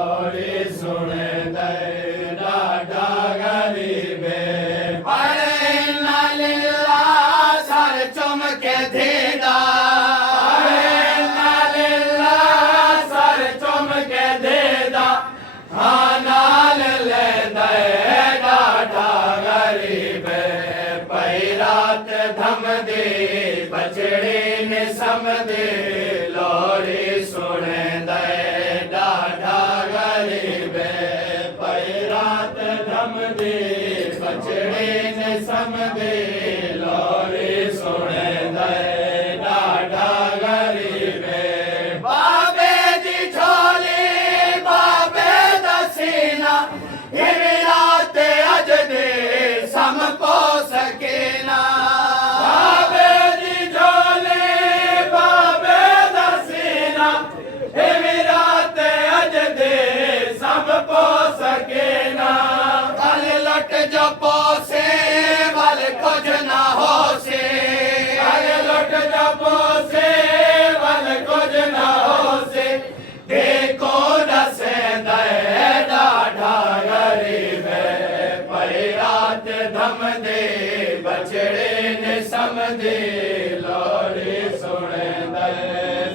लोरी सुन दे डाडा गरीबे पढ़े ना लीला सर चुम के देदा पढ़े ना लीला सर चुम के देदा हाँ नाल ले दे डाडा गरीबे पई रात धम दे बचड़े ने सम दे लोरी सुन दे डाडा गरीबे पई रात धम दे बचड़े ने सम दे लोरी सुन दे डाडा गरीबे बाबे दी झोली बाबे दा सीना हिवी रात अज दे सम पो सकेना बाबे दी झोली बाबे दा सीना हिवी रात अज दे सम पो सकेना कल लट जो पोसे वल कुछ ना होसे कल लट जो पोसे वल कुछ ना होसे देखो दसे दे डाढा गरीबे पई रात धम दे बचड़े ने सम दे लोरी सुन दे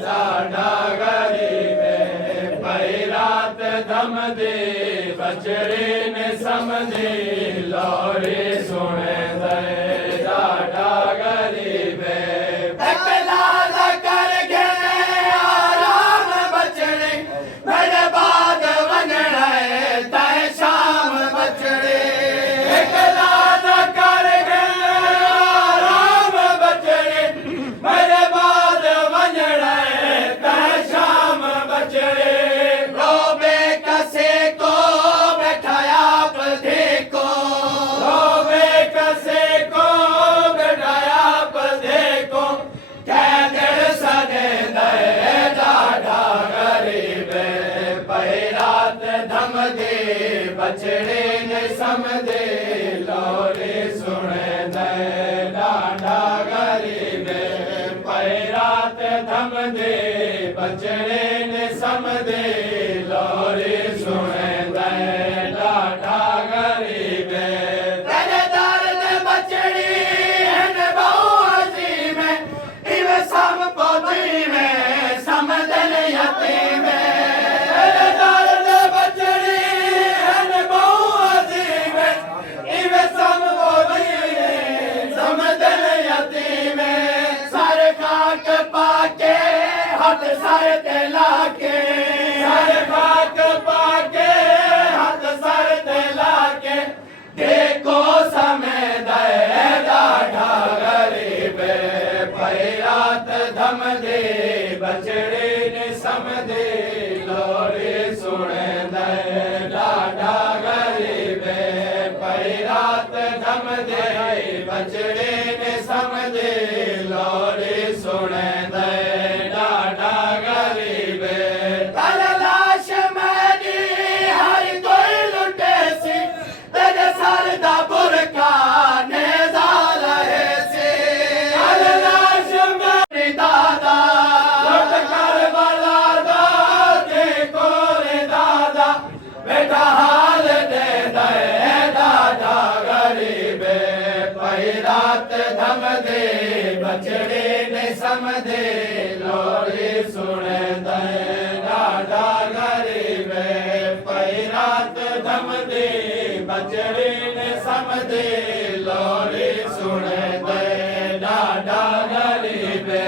डाढा गरीबे पई रात धम दे बचड़े ने सम दे लोरी सुन दे डाढा गरीबे एकलाल कर गए आराम बचड़े मेरे बाद वंजड़ा तय शाम बचड़े एकलाल कर गए आराम बचड़े मेरे बाद वंजड़ा तय शाम बचड़े रोबे कसे को बैठाया आप देखो रोबे कसे को बैठाया आप देखो कह दिल सने दे डाढा गरीबे पई रात धम दे बचड़े ने सम दे लोरी सुन दे डाढा गरीबे पई रात धम दे बचड़े ने सम दे लोरी सुन दे डाढा गरीबे तेरे दर्द बचड़ी है बहु अजीम इवे सम पोती में समदन यतीम तेरे दर्द बचड़ी है बहु अजीम इवे सम पोती में समदन यतीम सर खाक पाके हाथ सर ते लाके सर खाक पाके हाथ सर ते लाके देखो समय दे डाढा गरीबे पई रात धम दे बचड़े ने सम दे लोरी सुन दे डाढा गरीबे पई रात धम दे बचड़े ने सम दे लोरी सुन दे डाढा गरीबे तल लाश मेरी हर कोई लुटे सी तेरे सर दा बुरका नेज़ा रहे सी तल लाश मेरी दादा लुट कर वाला दा देखो रे दादा बेटा हाल दे दे डाढा गरीबे पई रात धम दे बचड़े ने सम दे लोरी सुन दे डाढा गरीबे पई रात धम दे बचड़े ने सम दे लोरी सुन दे डाढा गरीबे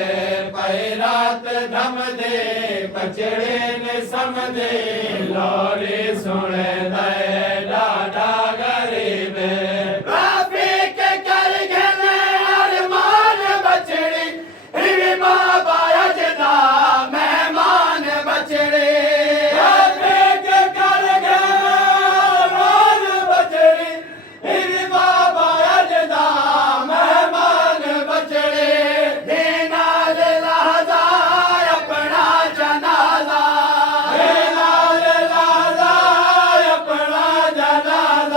पई रात धम दे बचड़े ने सम दे लोरी सुन दे डाढा गरीबे राफिक कर गए अरमान बचड़ी हिवी बाबा अजदा मेहमान बचड़े राफिक कर गए अरमान बचड़ी हिवी बाबा अजदा मेहमान बचड़े देना लहजा अपना जनाजा देना लहजा अपना जनाजा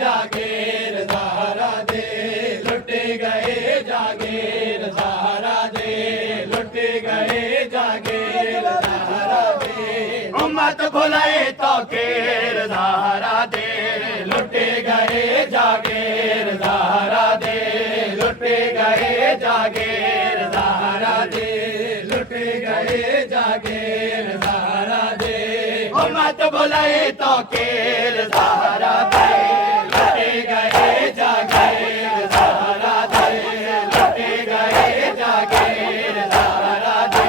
जागीर सहारा दे लुट गए जागीर सहारा दे लुट गए जागीर सहारा दे उम्मत भुलाए तो केर सहारा दे लुट गए जागीर सहारा दे लुट गए जागीर सहारा दे लुट गए जागीर सहारा दे उम्मत भुलाए तो केर सहारा दे लुट गए जागीर सहारा दे लुट गए जागीर सहारा दे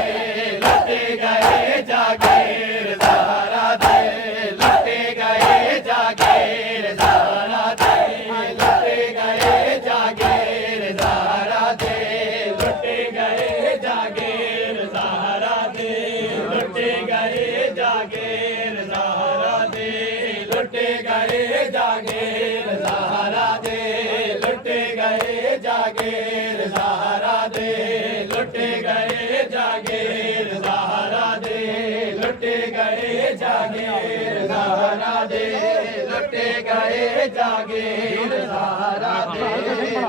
लुट गए जागीर सहारा दे लुट गए जागीर सहारा दे लुट गए जागीर सहारा दे लुट गए जागीर सहारा दे लुट गए जागीर सहारा दे लुट गए जागीर सहारा दे लुट गए जागीर सहारा दे लुट गए जागीर सहारा दे लुट गए जागीर सहारा दे लुट गए जागीर सहारा दे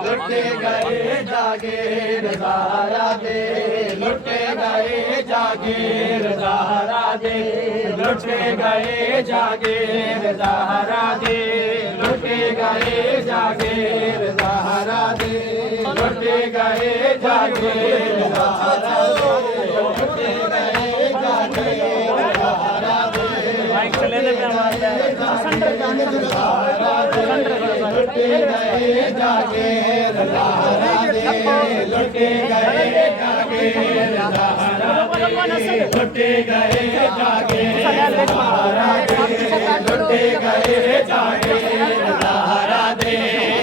लुट गए जागीर सहारा दे लुट गए जागीर सहारा दे लुट गए जागीर सहारा दे लुट गए जागीर सहारा दे लुट गए जागीर सहारा दे लुट गए जागीर सहारा दे माइक चले दे सहारा दे लुट गए जागीर सहारा दे लुट गए जागीर सहारा दे लुट गए जागीर सहारा दे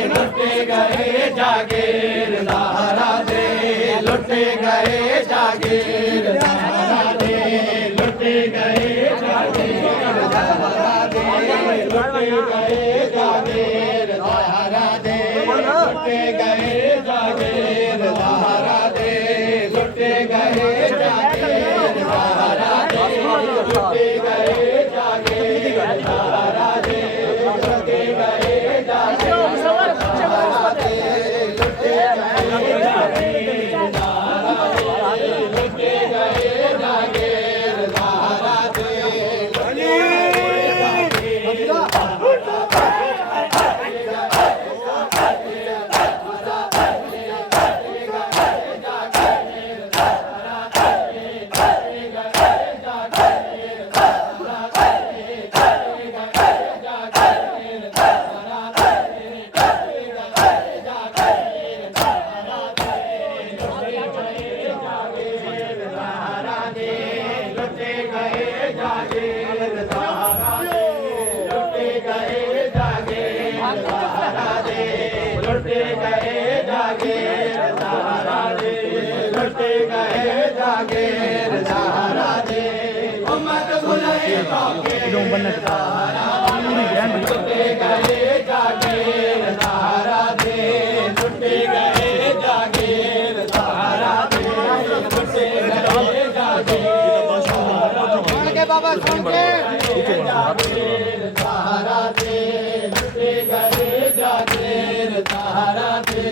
लुट गए जागीर सहारा दे लुट गए जागीर सहारा दे लुट गए जागीर सहारा दे लुट गए जागीर सहारा दे लुट गए जागीर सहारा दे लुट गए जागीर सहारा दे लुट गए जागीर सहारा दे लुट गए जागीर सहारा दे लुट गए जागीर सहारा दे लुट गए जागीर सहारा दे लुट गए जागीर सहारा दे उम्मत भुलाए तो केर सहारा लुट गए जागीर सहारा दे लुट गए जागीर सहारा दे लुट गए जागीर सहारा दे बाबा जागीर सहारा दे लुट गए जागीर सहारा दे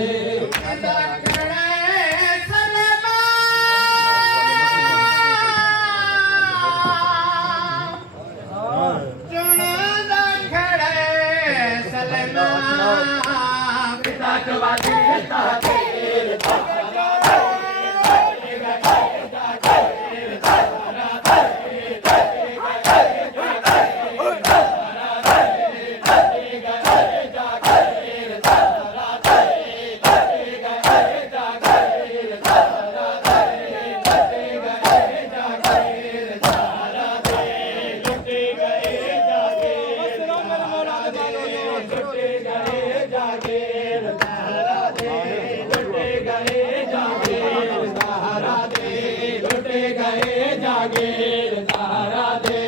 जागीर सहारा दे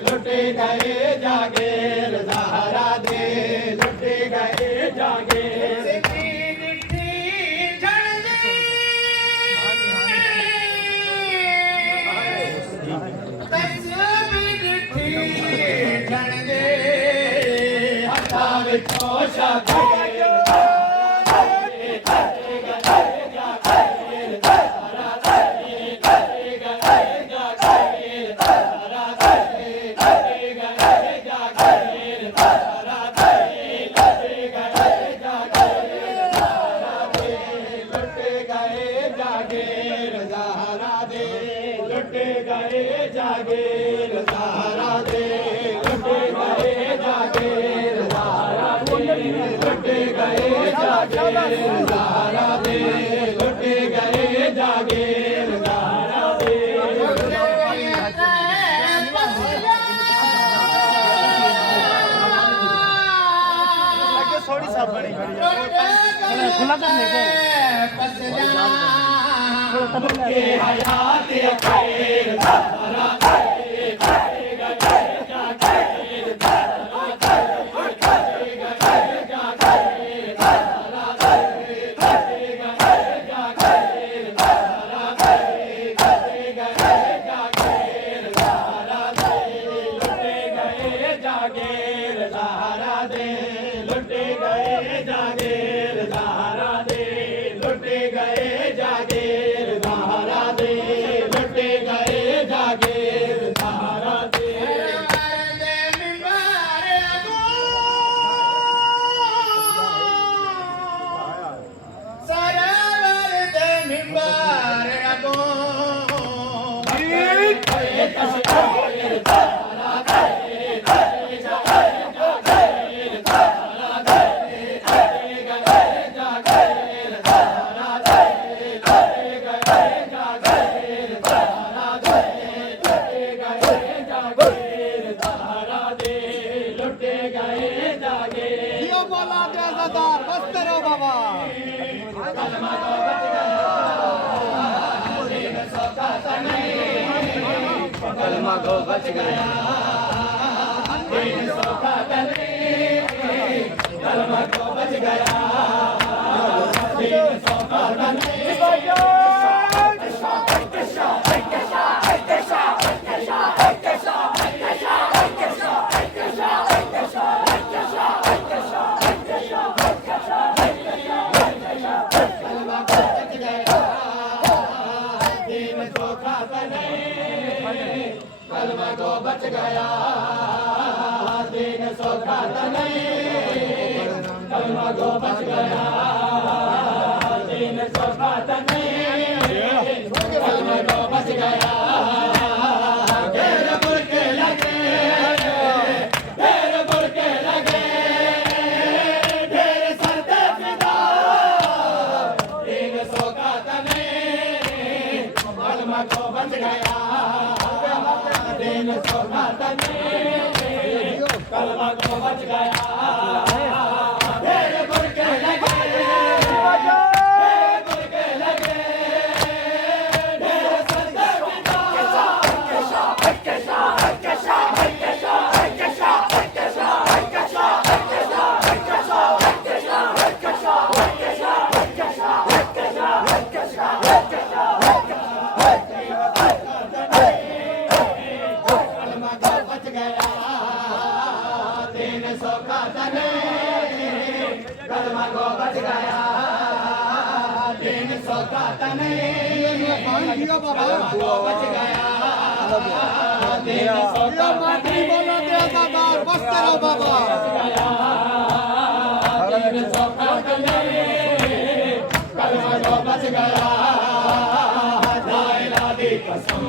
लुट गए जागीर सहारा दे लुट गए जागीर हथा विचो खुला करने के हयात अखैर कलमा को बच गया कलमा को बच गया कलमा को बच गया दिन सोखा नहीं कलमा को बच गया दिन सोखा नहीं कलमा को बच गया तेरे बुरके लगे तेरे बुरके लगे तेरे सर पे फिदा दिन सोखा नहीं कलमा को बच गया कलमा को बच गया तेरे बुरके लगे तेरे बुरके लगे तेरे सर कलमा को बच गया दिन सोखा नहीं कलमा को बच गया दिन सोखा नहीं बोला दादादार बस तेरा बाबा दिन सोखा नहीं कलमा को बच गया ला इलाहा दी कसम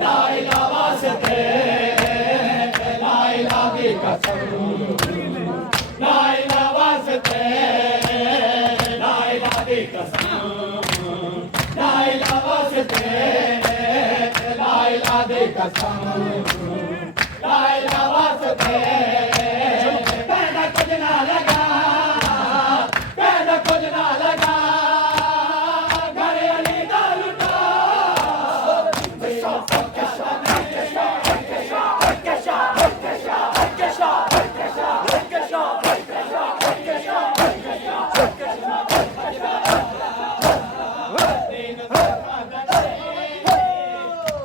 ला इलाहा वास्ते ला इलाहा दी कसम ला इलाहा वास्ते ला इलाहा दी कसम ला इलाहा वास्ते ला इलाहा दी कसम ला इलाहा वास्ते पैदा कुछ ना लगा पैदा कुछ ना लगा घर अली दा लुटा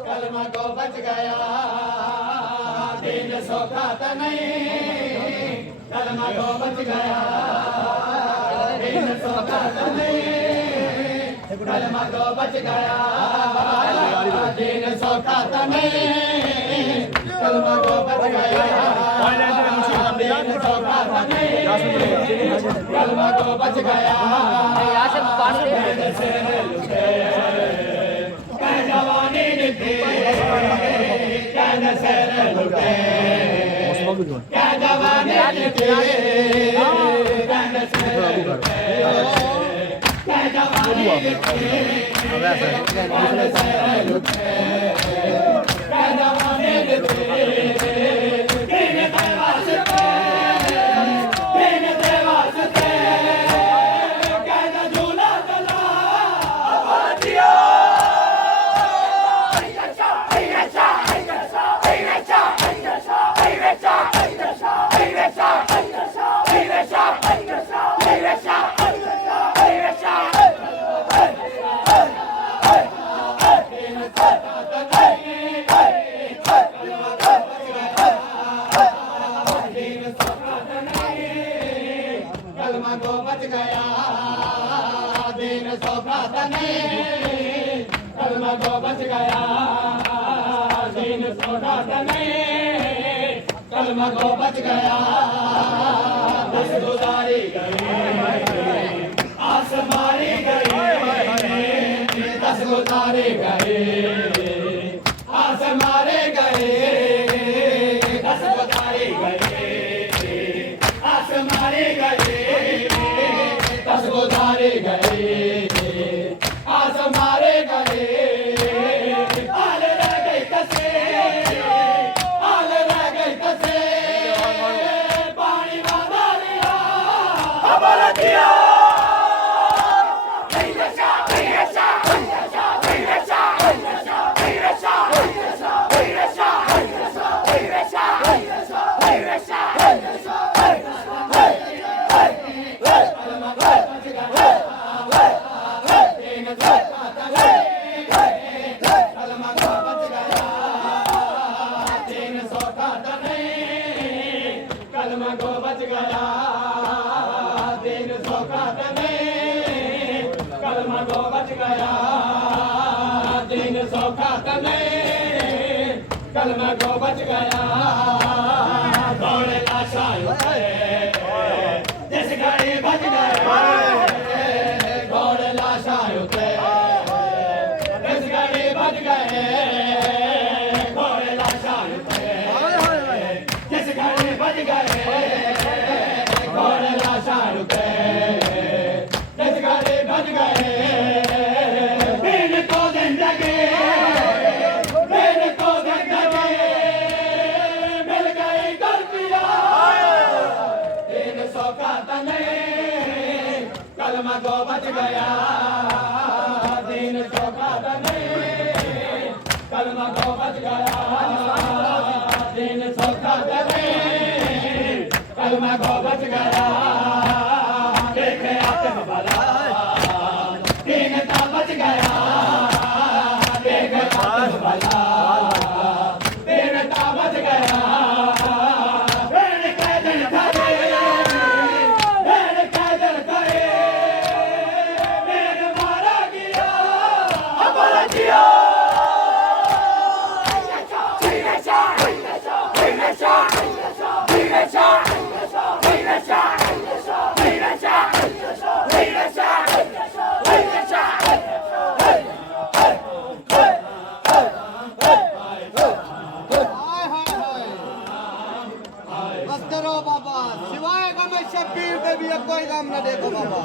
कलमा को बच गया दिन सोखा नहीं बच गया दिन सोता नहीं कलमा को बच गया दिन सोता नहीं कलमा को बच गया दिन सोता नहीं कलमा को बच गया जवानी निकली क्या नसर लुटे क्या जवानी निकली क्या नसर लुटे क्या जवानी निकली क्या नसर लुटे क्या जवानी निकली दिन देवास्ते क्या झूला चला आबादिया कलमा को बच गया दिन सोता नहीं कलमा को बच गया दिन सोता नहीं कलमा को बच गया दस गुजारी गई आस मारी गई दस गुजारी गई आस मारे गए दस गुजारी गई आस मारे गए दस गुजारे गए आस मारे गए आल रह गए कसे आल रह गए कसे पानी वादा लिया हमारा दिया कलमा को बच गया दिन सोता नहीं कलमा को बच गया दिन सोता नहीं कलमा को बच गया दौड़े लाशा जिस घड़ी बच गए दौड़े लाशा जिस घड़ी बच गए दौड़े लाशा जिस घड़ी बच गए दौड़े लाशा रुके जिस घड़ी बच गए दिन को जिंदगी मिल गई गलतियां दिन सोता नहीं कलमा को बच गया दिन सोता नहीं कलमा को बच गया दिन सोता नहीं कलमा को बच गया देखे आत्म वाला दिन का बच गया देखे आत्म वाला दिन का बच गया भेड़ कैदन करे भेड़ कैदन करे भेड़ मारा गया हमारा जिया बाबा सिवाय गम शब्बीर के भी कोई गम न देखो बाबा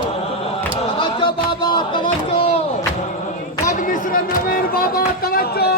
तवज्जो बाबा तवज्जो पद मिश्र नवीन बाबा तवज्जो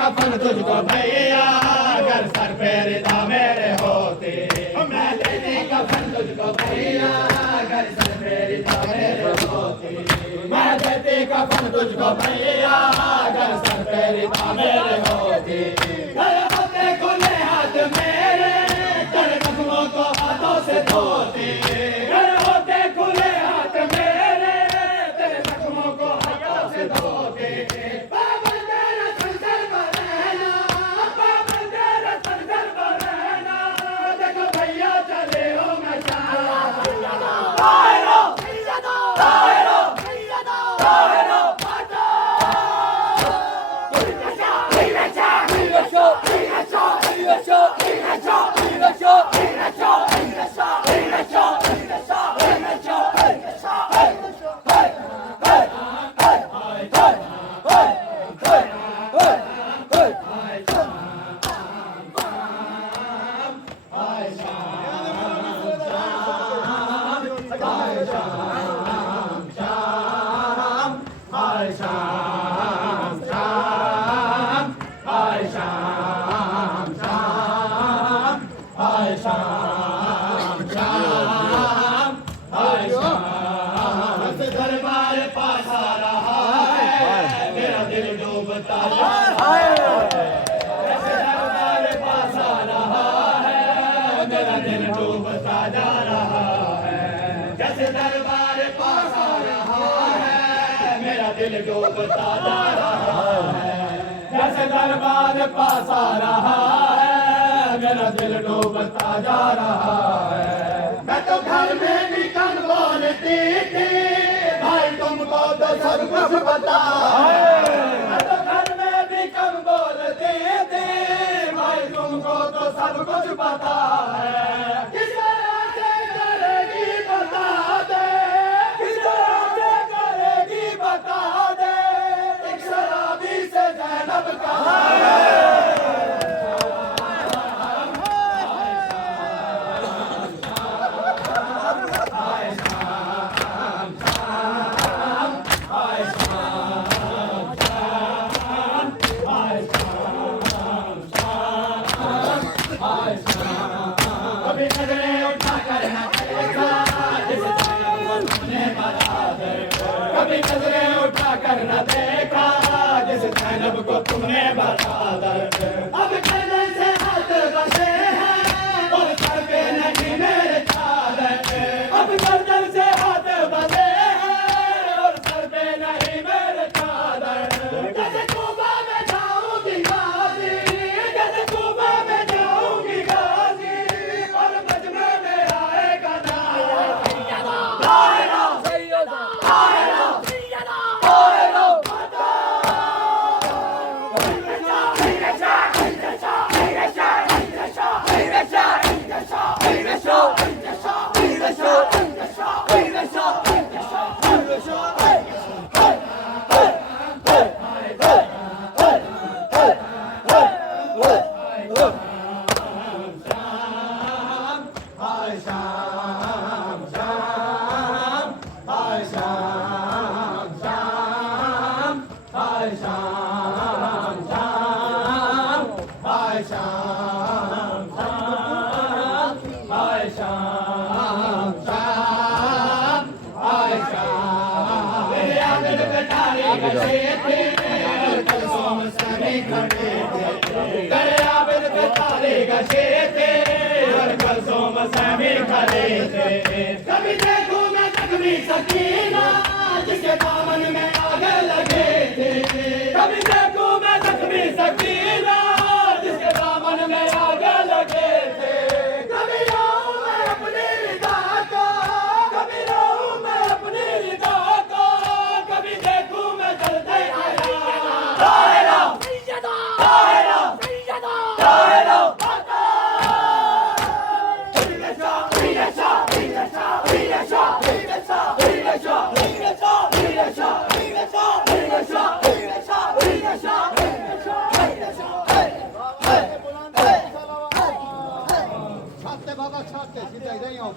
कफन तुझको भैया अगर सर पे रिदा मेरे होते मैं देती कफन तुझको भैया अगर सर पे रिदा मेरे होते मैं देती कफन तुझको भैया अगर सर पे रिदा मेरे होते गए होते खुले हाथ मेरे तेरे जख्मों को हाथों से धोते गए होते खुले हाथ मेरे तेरे जख्मों को हाथों से धोते दरबार पास आ रहा है मेरा दिल डूबता जा रहा है दरबार पास आ रहा है मेरा दिल डूबता जा रहा है जैसे दरबार पास आ रहा है मेरा दिल डूबता जा रहा है जैसे दरबार पास आ रहा है मेरा दिल डूबता जा रहा है मैं तो घर में भी कम बोलती थी भाई तुमको तो सब कुछ पता है मैं तो घर में भी कम बोलती थी भाई तुमको तो सब कुछ पता है किस तरह से करेगी बता दे किस तरह से करेगी बता दे एक शराबी से ज़ैनब कहा है कभी नजरें उठा कर न देखा जिसे तुमने बराबर कभी नजरें उठा कर न देखा जिसे ज़ैनब को तुमने बराबर अब गर्दन से हाथ बंधे हैं और सर पे नहीं मेरे चादर अब गर्दन से हाथ बंधे हैं और सर पे नहीं मेरे चादर जैसे कूबा में जाऊंगी गाजी जैसे कूबा में जाऊंगी गाजी और मजमे में आएगा नारा दायरा सैयदा दायरा सैयदा दायरा कभी देखूं मैं जख्मी सकीना जिसके दामन में आग लगे थे कभी देखूं मैं जख्मी सकीना जिसके दामन में आग लगे थे कभी रहूं मैं अपनी रिदा को कभी रहूं मैं अपनी रिदा को कभी देखूं मैं जलते आया दायरा सैयदा दायरा सैयदा दायरा Shot! ਬਸ ਛੱਤੇ ਸਿੱਧਾ ਹੀ ਆਓ